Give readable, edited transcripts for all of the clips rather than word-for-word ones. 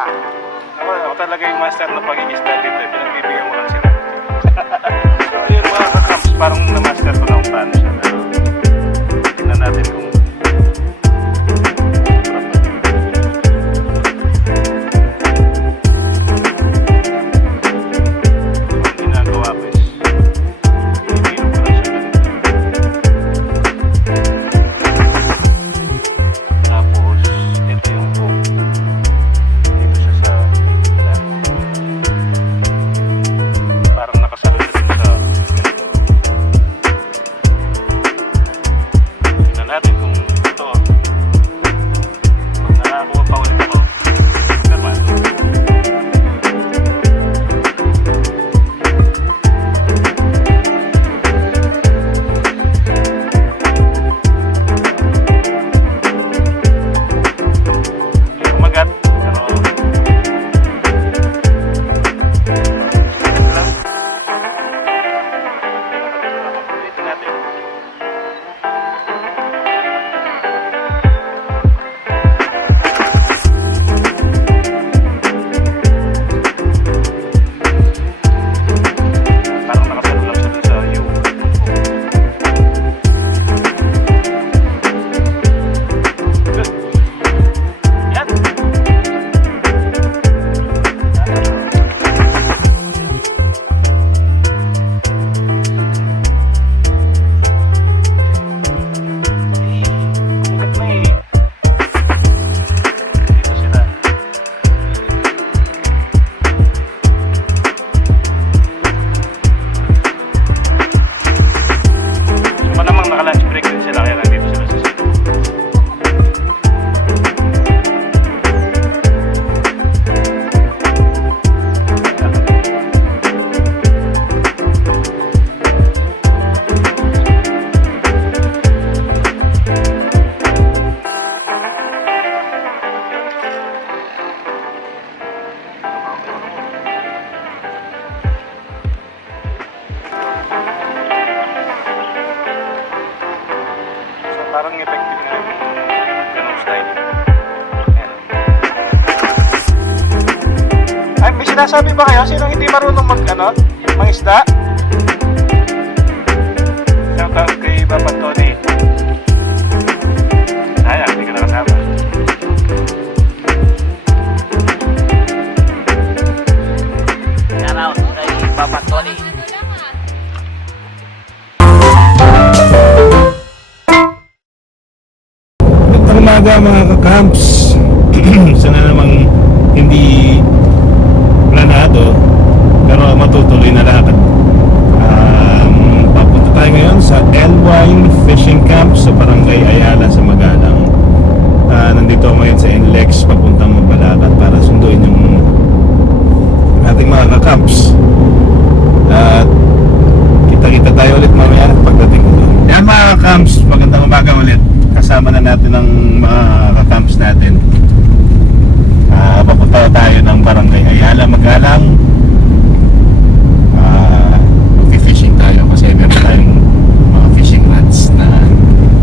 Ako talaga yung master na pag-i-isda dito. Pinagbibigyan mo lang sila. So yun mga kakamps, parang na-master ko na kung paano siya. Pero tingnan natin kung parang effective na yung ganong style. Ayan. Ay, may sinasabi ba kayo? Sinong hindi marunong mangisda? Shout out kay Papa Tony. Ayan, hindi ka nakasama. Shout out kay Papa Tony. Umaga mga kakamps. Sana namang hindi planado pero matutuloy na lahat. Papunta tayo ngayon sa Elwine Fishing Camp sa Barangay Ayala sa Magalang. Nandito ako ngayon sa NLEX papuntang Mabalacat para sunduin yung ating mga kakamps. At kita-kita tayo ulit mamaya pagdating ko doon. Yan mga kakamps, magandang umaga ulit. Kasama na natin ang mga kakamps natin. Papunta tayo ng Barangay Ayala, Magalang. Mag-fishing tayo kasi meron tayong mga fishing rods na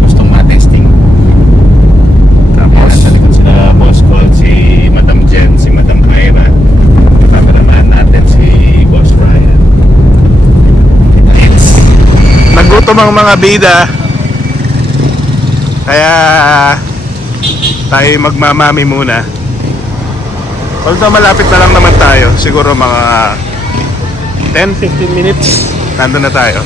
gustong ma-testing. Tapos sa likod sila boss ko, si Madam Jen, si Madam Mayra. Cameraman natin si Boss Ryan. Nagutom ang mga bida. Kaya tayo magmamami muna. Although malapit na lang naman tayo, siguro mga 10-15 minutes nandun na tayo.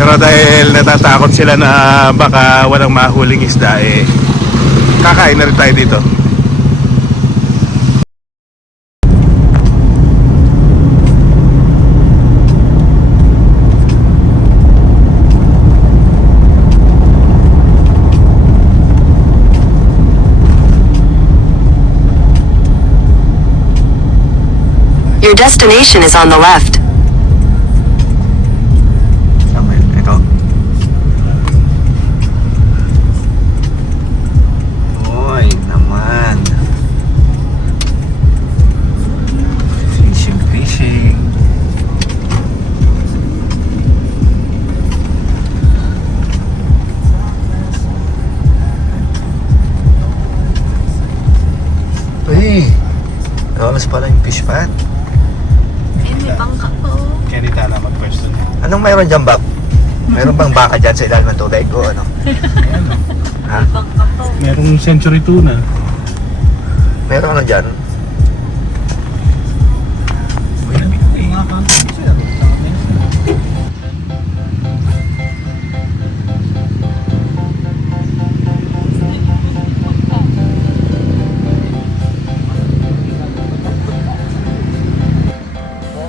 Pero dahil natatakot sila na baka walang mahuling isda, kakain na rin tayo dito. Your destination is on the left. Ito. Oy, naman. Fishing. labas pala yung fish pond. Eh, may bangka pa oh. Kaya di tala mag-pwesto niya. Anong mayroon dyan, Bob? Mayroon bang baka dyan sa ilalim ng tubig o ano? Ha? May bangka pa oh. Merong century tuna. Mayroon ano dyan?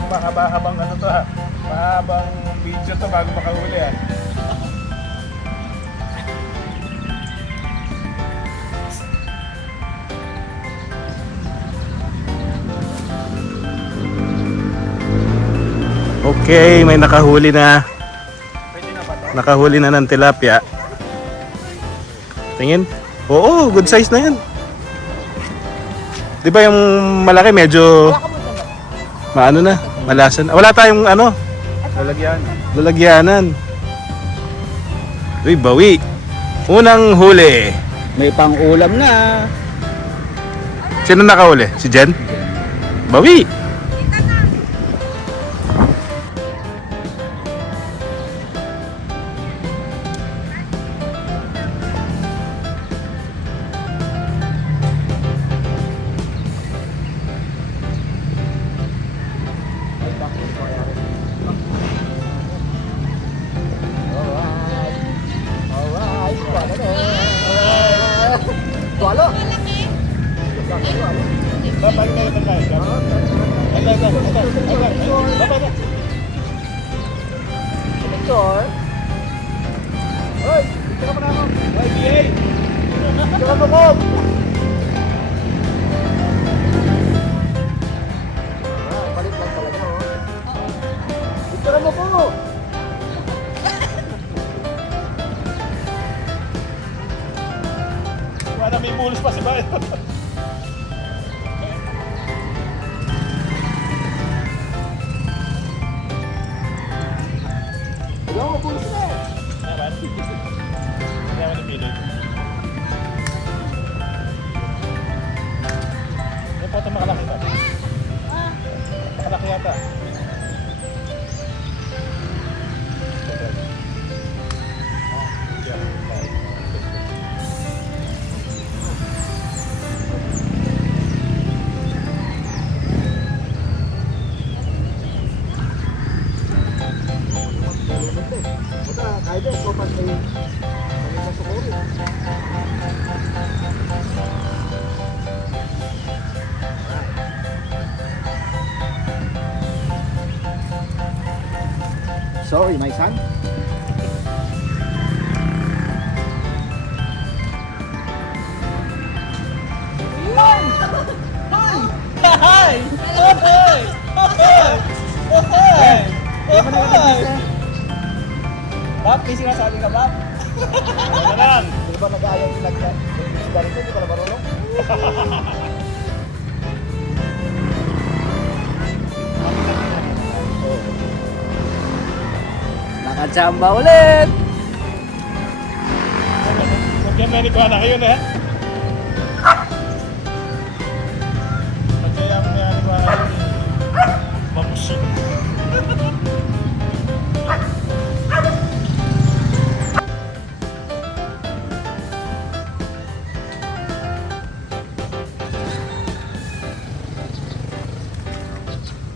Mahaba-habang ano to ha. Mahabang video to bago makahuli ha. Okay, may nakahuli na. Nakahuli na ng tilapia. Tingin? Oo, good size na yan. Di ba yung malaki medyo maano na, malasan. Wala tayong ano, lalagyanan. Uy, bawi. Unang huli. May pang-ulam na. Sino nakahuli? Si Jen? Bawi. Wala may bulos pa si Bayo. Makalaki ba? Makalaki yata. Sorry, my son. Bob, may sinasabi ka, Bob? Ano lang? Di ba nag-aayang nagka? Yung barito, di ka na marunong? Nakachamba ulit. Nagyan na ni Kuana kayo na. Nagyan na ni Kuana kayo. Mamusik.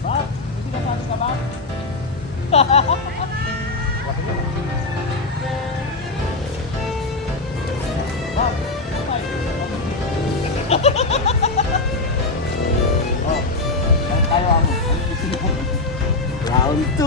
Bob, may sinasabi ka, Bob? Round 2.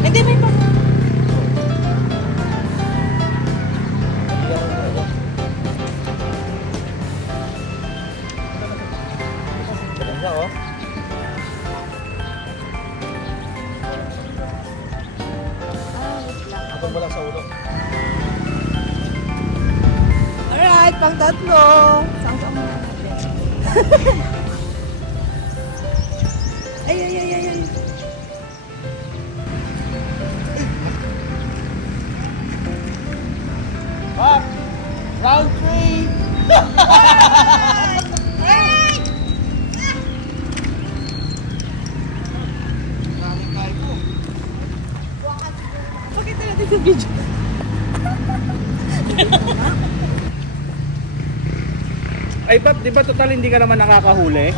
Hindi, may bangka. Ganda, oh. Abang mo lang sa ulo. Alright, pang tatlo. Saan ka muna natin? Bob! Round 3! Ay, Bob, di ba total hindi ka naman nakakahuli?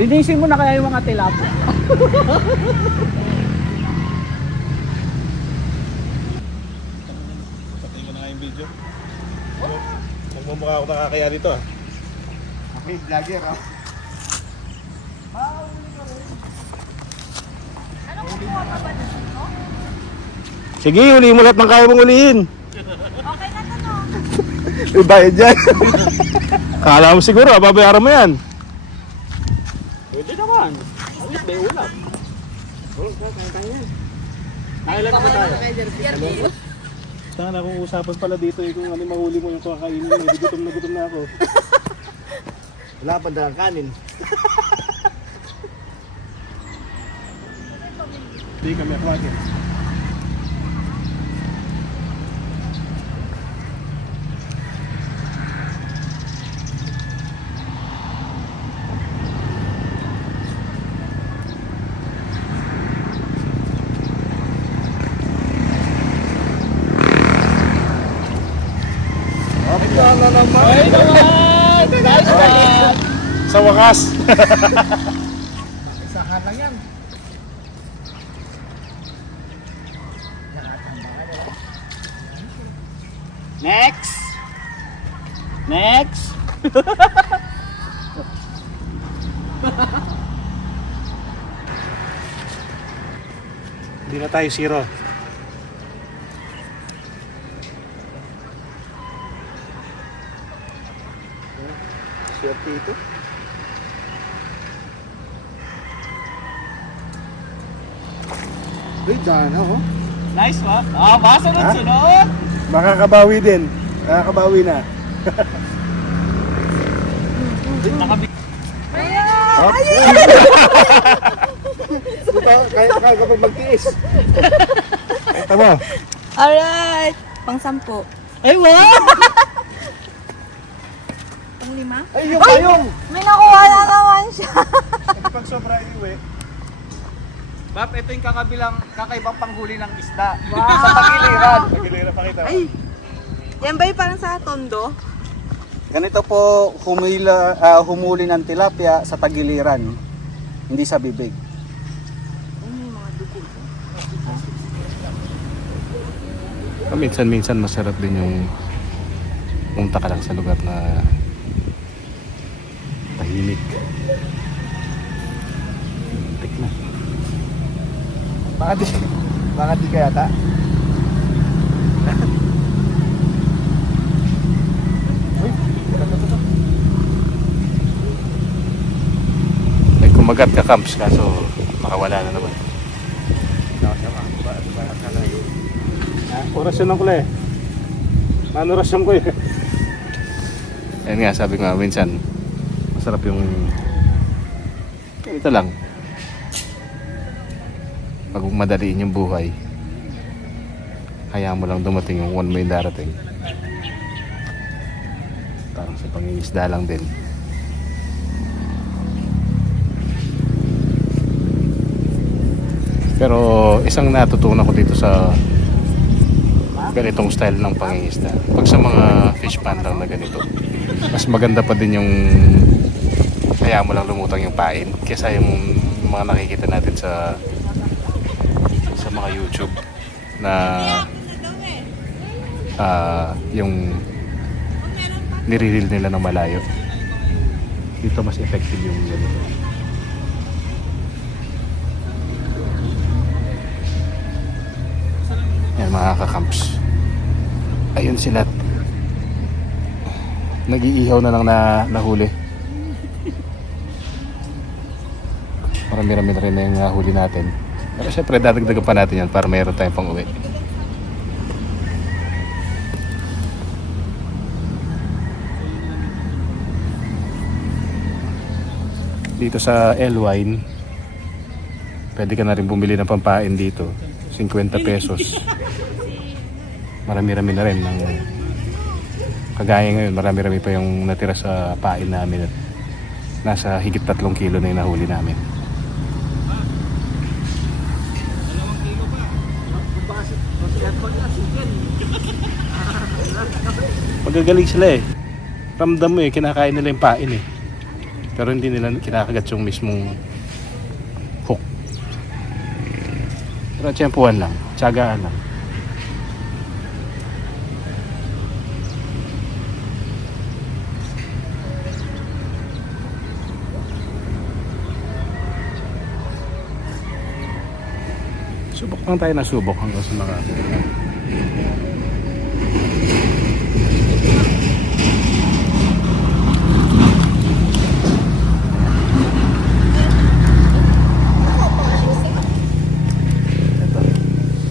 Linisin mo na kaya yung mga tilapia. Patayin ko na nga yung video. Magmumukha ako nakakaya dito ah. Okay, vlogger ah. Sige, huli mo lahat ng kaya mong hulihin. Okay na to, no? May bayad dyan. Kala mo siguro, babayaran mo yan. Pwede naman. Ano may ulam? Nakailan na ba tayo? Sana kung usapan pala dito kung ano mahuli mo yung kakainin mo. Gutom na ako. Wala pa dalang kanin. Hindi kami aquatic. Ay naman! Nice one! Sa wakas. Isahan lang yan. Next! Next! Hindi na tayo zero. Swerte ito. Uy, dyan oh. Nice one! Ah, ba? Sunod-sunod! Makakabawi din. Makakabawi na. Kaya ka pa magtiis. Ito mo. Alright! Pang 10. Ay, wow! Pang 5? Ay, yung payong! May nakuha na naman siya. Pag sobra iuwi. Bab, ito yung kakaibang panghuli ng isda. Sa Tagiliran. Pagilira pa kita. Ay! Yan ba yung parang sa tondo? Ganito po humuli ng tilapia sa tagiliran, hindi sa bibig. Minsan-minsan masarap din yung punta ka lang sa lugar na tahimik. Tik na. Baka di kaya ta? May kumagat ka camps kaso makawala na naman. Orasyon ko eh. Manurasyon ko eh. Ayun nga, sabi ko nga minsan masarap yung ganito lang. Pag madaliin yung buhay, hayaan mo lang dumating yung one may darating. Parang sa pangingisda lang din. Pero isang natutunan ko dito sa ganitong style ng pangingisda. Pag sa mga fish pan lang na ganito, mas maganda pa din yung hayaan mo lang lumutang yung pain kaysa yung mga nakikita natin sa mga YouTube na yung nire-reel nila ng malayo. Dito mas effective yung ganito. Yan mga kakamps. Ayun sila. Nag-iihaw na lang na nahuli. Marami-rami na rin na yung huli natin. Pero syempre dadagdagan pa natin yan para mayroon tayong pang uwi. Dito sa Elwine, Pwede ka na rin bumili ng pampain dito. 50 pesos. Marami-rami na rin ng kagaya ngayon, marami-rami pa yung natira sa pain namin at nasa higit 3 kilo na yung nahuli namin. Magagaling sila eh. Ramdam mo eh, kinakain nila yung pain eh. Pero hindi nila kinakagat yung mismong hook. Pero tiyempuhan lang, tiyagaan lang. Subok lang tayo na subok hanggang sa mga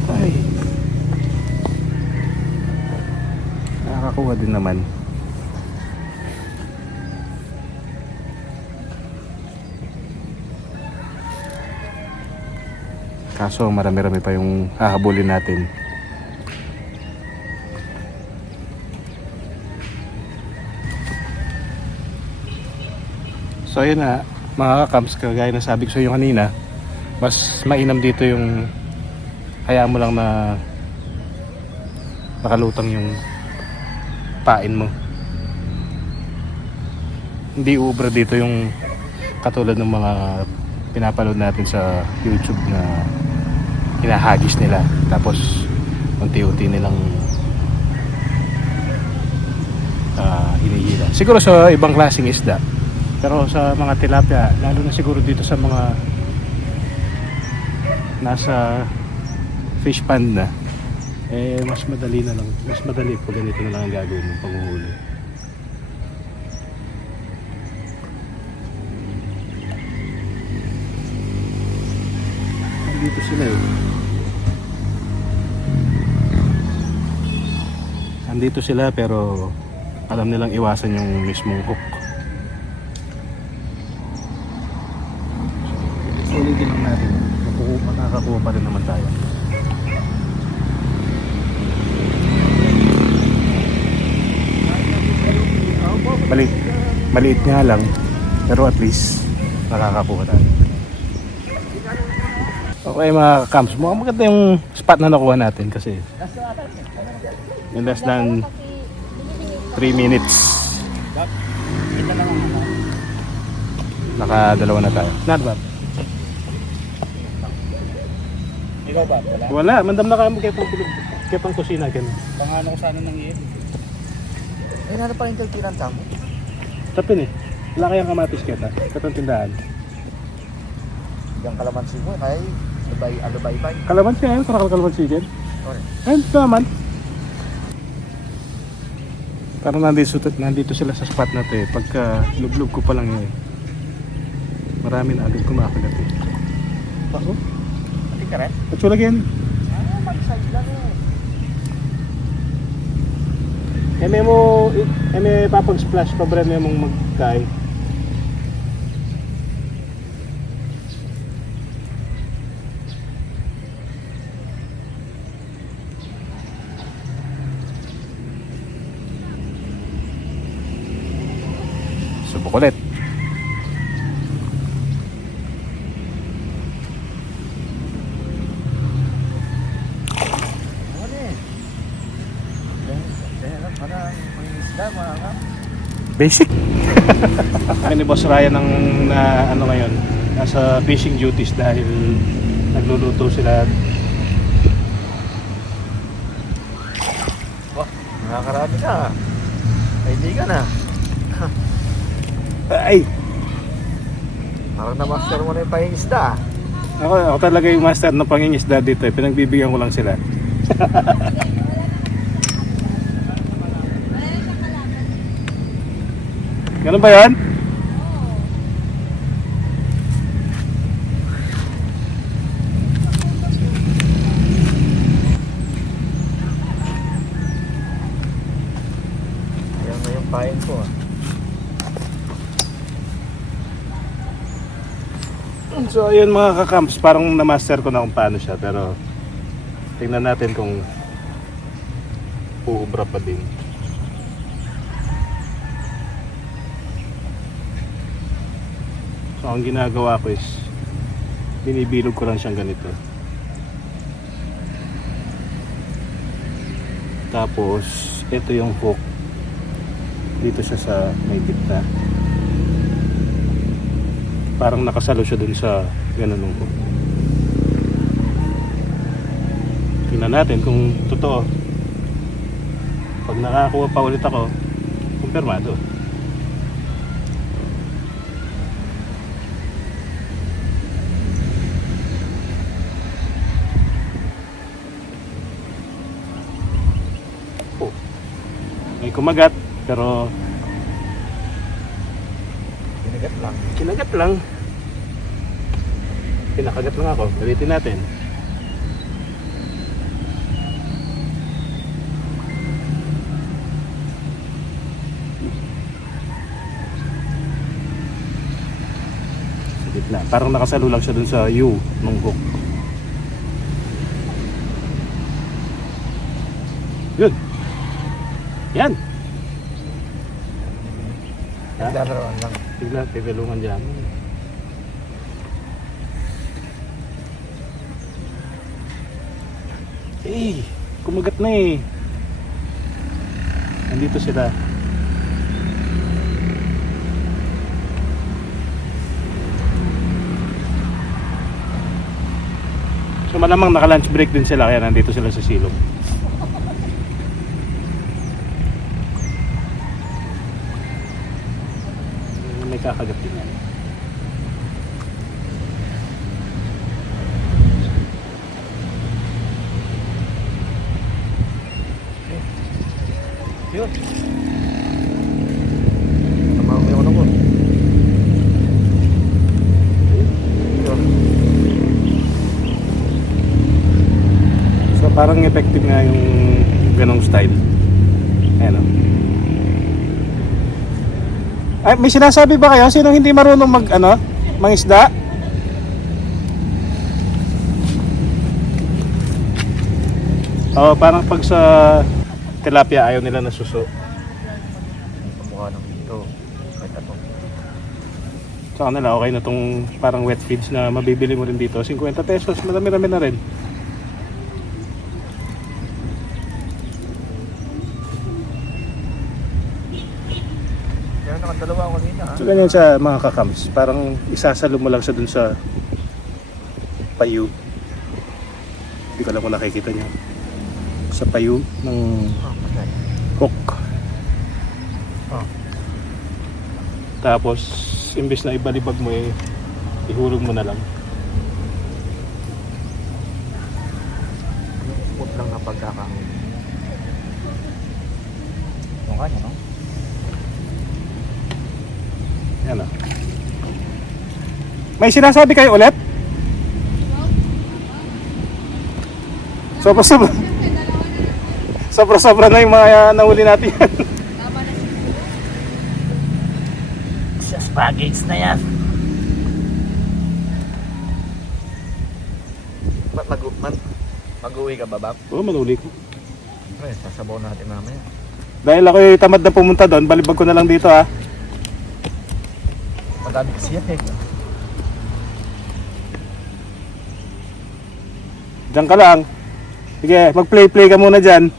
ay nakakakuha din naman. Kaso marami-rami pa yung hahabulin natin. So ayun na mga kakams, kagaya na sabi ko sa inyo kanina, mas mainam dito yung hayaan mo lang na nakalutang yung pain mo. Hindi ubra dito yung katulad ng mga pinapanood natin sa YouTube na hinahagis nila tapos unti-unti nilang hinihila. Siguro sa ibang klaseng isda, pero sa mga tilapia, lalo na siguro dito sa mga nasa fish pond na, eh mas madali na lang, mas madali pag ganito na lang ang gagawin ng panghuhuli. Dito sila eh. Andito sila pero alam nilang iwasan yung mismong hook. Ulitin lang natin. Makakakuha pa rin naman tayo. Maliit nga lang pero at least nakakakuha tayo. Okay mga kams, mukhang maganda yung spot na nakuha natin kasi in less than 3 minutes nakadalawa na tayo. Not bad. Ikaw ba? Wala? Wala, mandam na kami kaya pang kusina ganun. Pangano ko sana nang iyan. Eh, ano pa rin tagkiran tamo? Tapin eh, wala kayang kamatis kita, katong tindahan. Yung kalamansi mo, ay alubay-bay. Kalamansi yan, para kalamansi dyan. Okay. Ayun, ito naman. Parang nandito sila sa spot na to eh. Pagka lublog ko pa lang yun. Marami na agad kumakagat eh. Paso? Pati ka rin? Patsulag yan. Mag-side lang eh. Eme papag-splash pa brand mong magkain. Subok ulit. Ano eh? Dahil parang may isda, mga ka. Basic. Kaya ni Boss Ryan ang ano ngayon, nasa fishing duties dahil nagluluto sila. Wah, nakakarami ka. Kaibigan na. Ay! Parang na-master mo na yung pangingisda. Ako talaga yung master ng pangingisda dito eh. Pinagbibigyan ko lang sila. Ganun ba yan? Ayan na yung pain ko ah. So ayun mga kakamps, parang na-master ko na kung paano siya, pero tingnan natin kung uubra pa din. So ang ginagawa ko is binibilog ko lang siyang ganito. Tapos ito yung hook. Dito siya sa may gitna. Parang nakasalo siya dun sa ganun ng hook. Tingnan natin kung totoo. Pag nakakuha pa ulit ako, kumpirmado. Oh, may kumagat pero kinagat lang. Pinakagat lang ako. Ulitin natin. Sa gitna. Parang nakasalo lang siya dun sa U ng hook. Yun. Yan. Nagdarawan lang. Tignan, tigalungan dyan. Eh, kumagat na eh. Nandito sila. So malamang naka-lunch break din sila, kaya nandito sila sa silong. May kakagat din yan. Yun. Tama ko yung ano ko. Yun. So parang effective nga yung ganong style. Ayan o. Ay, may sinasabi ba kayo? Sino hindi marunong mangisda? Oo, parang pag sa tilapia ayaw nila na suso. Pamukha ng dito. Kahit ito. Sa kanila okay na tong parang wet feeds na mabibili mo rin dito. 50 pesos, marami-rami na rin. Kaya nakadalawa ako kanina. So ganyan sa mga kakams. Parang isasalo mo lang siya dun sa payu. Hindi ko alam kung nakikita nyo. Sa payu ng Okay. hook. Oh. Tapos imbes na ibalibag mo ihulog mo na lang. Put lang na pagkakahuli. Mukha niya, no? Yan o. May sinasabi kayo ulit? Sobra na yung mga nahuli natin yan. Sa spaghetti na yan. Ba't mag-uwi ka ba, Bab? Oo, manuli ko. Ay, sasabaw natin mamaya. Dahil ako'y tamad na pumunta doon, balibag ko na lang dito ha. Madami kasi yan eh. Diyan ka lang. Sige, mag-play ka muna dyan.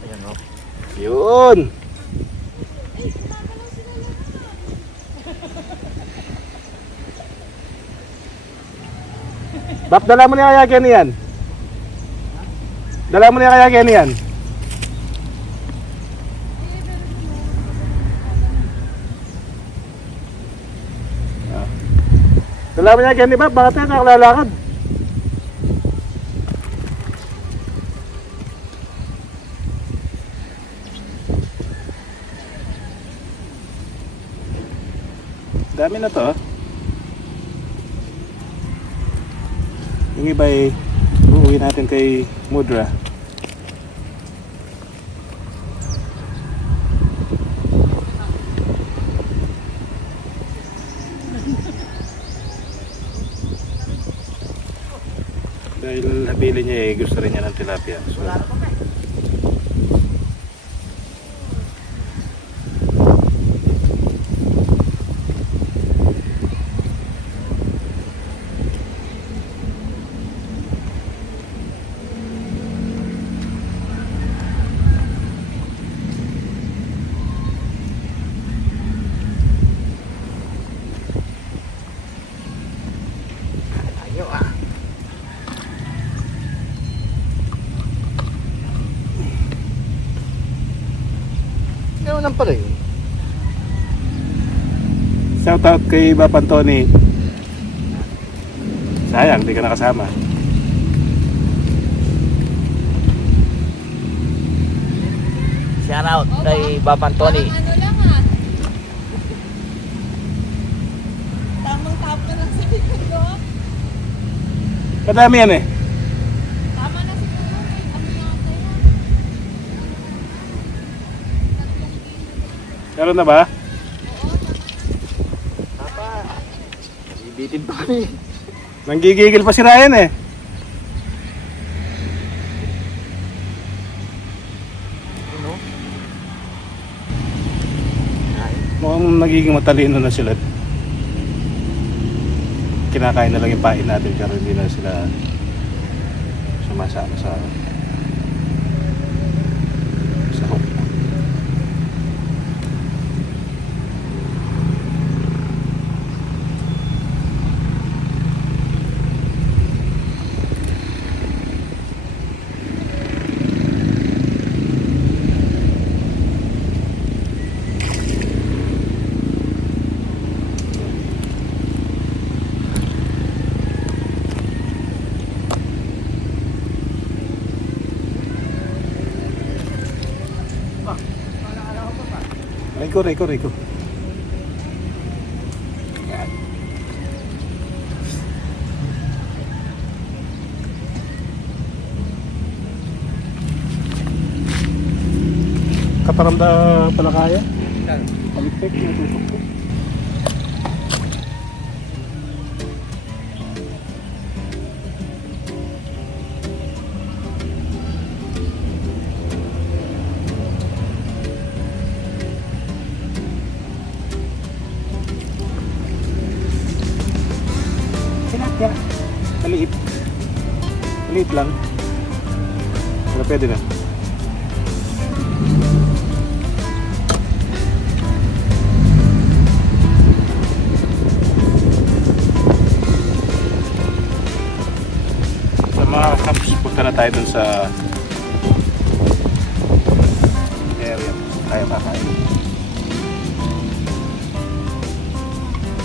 Ayan, no? Yun. Bap, dala mo niya kaya yan. Dala mo niya kaya yan. Dala mo niya kaya ni Bap, bakit tayo nakalalakad? Dami na to. Yung iba ay uuwi natin kay Mudra. Dahil nabili niya eh, gusto rin niya ng tilapia. So, Ayo ah. Gano'n lang pala yun. shout out kay Bapan Tony. Sayang, di ka nakasama. Shout out kay Bapan Tony. Ano lang ah. Tamang tapa lang sa likod ko. Kadami yan eh. Tama na siguro. Ano lang tayo. Meron na ba? Ibitin pa kami. Nanggigigil pa si Ryan eh. Ano? Mukhang nagiging matalino na sila. Kinakain na lang yung pain natin pero hindi na sila sumasama sa hook. Reko. Kataramda pala kaya? Palikpik na tutok ko. Tilapia. Maliit. Maliit lang. Pero pwede na. Sa mga caps, punta na tayo dun sa area. Tayo kakain.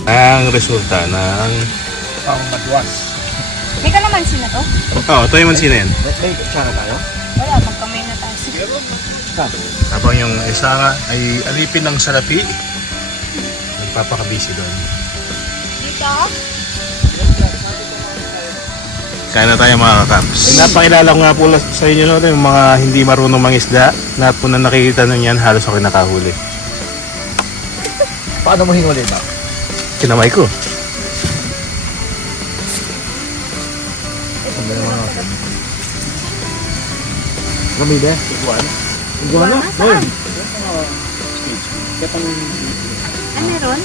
Ang resulta ng Pangmadwas. May kalamansi na to? ito yung mansina yan. May tsara tayo? Wala, magkamay na tayo. Habang yung isa ay alipin ng salapi, nagpapakabisi doon. Dito? Kaya na tayo mga kakaps. Napakilala ko nga po sa inyo no, yung mga hindi marunong mangisda. Lahat po na nakikita nyo yan, halos ako nakahuli. Paano mo hinuli ba? Kinamay ko. Ramide? Iguan na? Saan? Ano meron?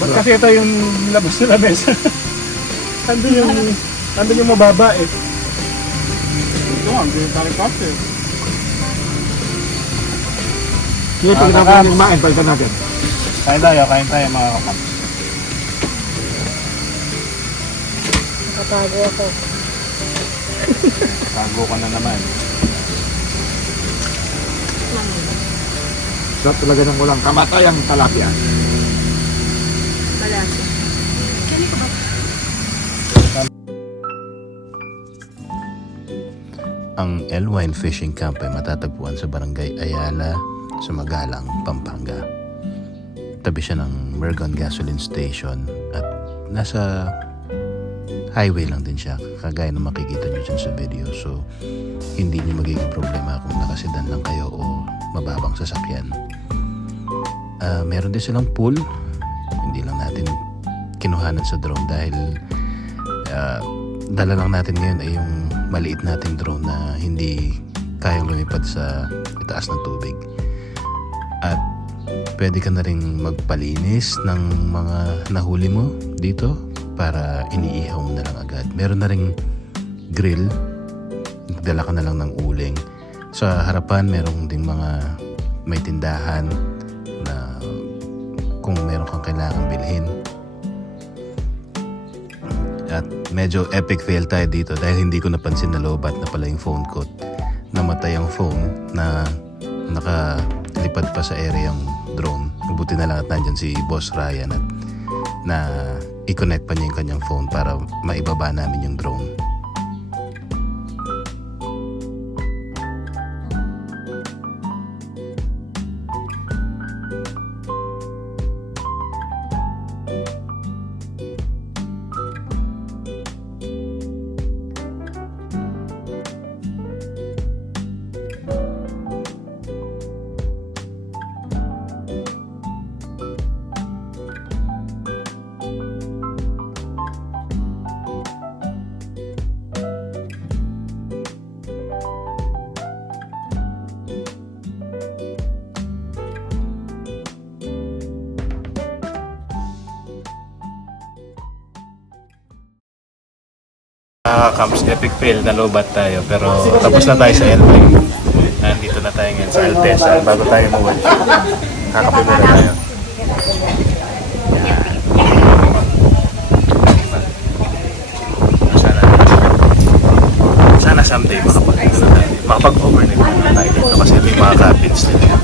Ba't kasi ito yung labas na lamesa? Andun yung mababa eh. Ito nga, hindi tayo kapse. Sige, pag nakuha yung main, palitan natin. Kain tayo mga kakaps. Nakatago ako. Tago ka na naman. Sarap talaga ng walang kamatayang talapia. Malasa. Kani ko ba? Ang Elwine Fishing Camp ay matatagpuan sa Barangay Ayala, sa Magalang, Pampanga. Tabi siya ng Mergon Gasoline Station at nasa highway lang din siya, kagaya na makikita nyo dyan sa video. So hindi nyo magiging problema kung nakasedan lang kayo o mababang sasakyan. Meron din silang pool. Hindi lang natin kinuhanan sa drone dahil dala lang natin ngayon ay yung maliit nating drone na hindi kayang lumipad sa itaas ng tubig. At pwede ka na rin magpalinis ng mga nahuli mo dito para iniihaw mo na lang agad. Meron na ring grill, dala ka na lang ng uling. Sa harapan meron ding mga may tindahan na kung meron kang kailangang bilhin. At medyo epic fail tayo dito dahil hindi ko napansin na lobat na pala yung phone ko. Namatay ang phone na nakalipad pa sa area yung drone. Mabuti na lang at nandyan si Boss Ryan at na i-connect pa niya yung kanyang phone para maibaba namin yung drone. Camps epic fail, nalobat tayo pero tapos na tayo sa L1. Nandito na tayo ngayon sa Altesa bago tayo umuwi. Kakape muna tayo. Sana someday makapag-overnight na tayo dito kasi ito yung mga cabins nila.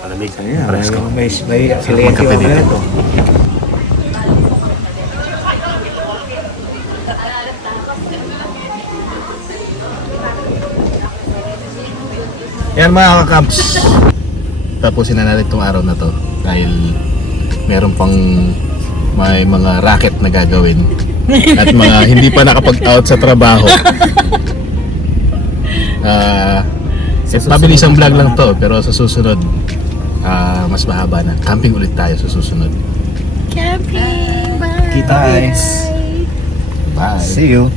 Malamig. Presko. May affiliate Kape dito. Yan mga ka-camps. Tapusin na natin itong araw na to dahil meron pang may mga racket na gagawin at mga hindi pa nakapag-out sa trabaho. Pabilisang vlog lang to pero sa susunod mas mahaba na. Camping ulit tayo sa susunod. Camping, bye! Kita guys. Bye. See you.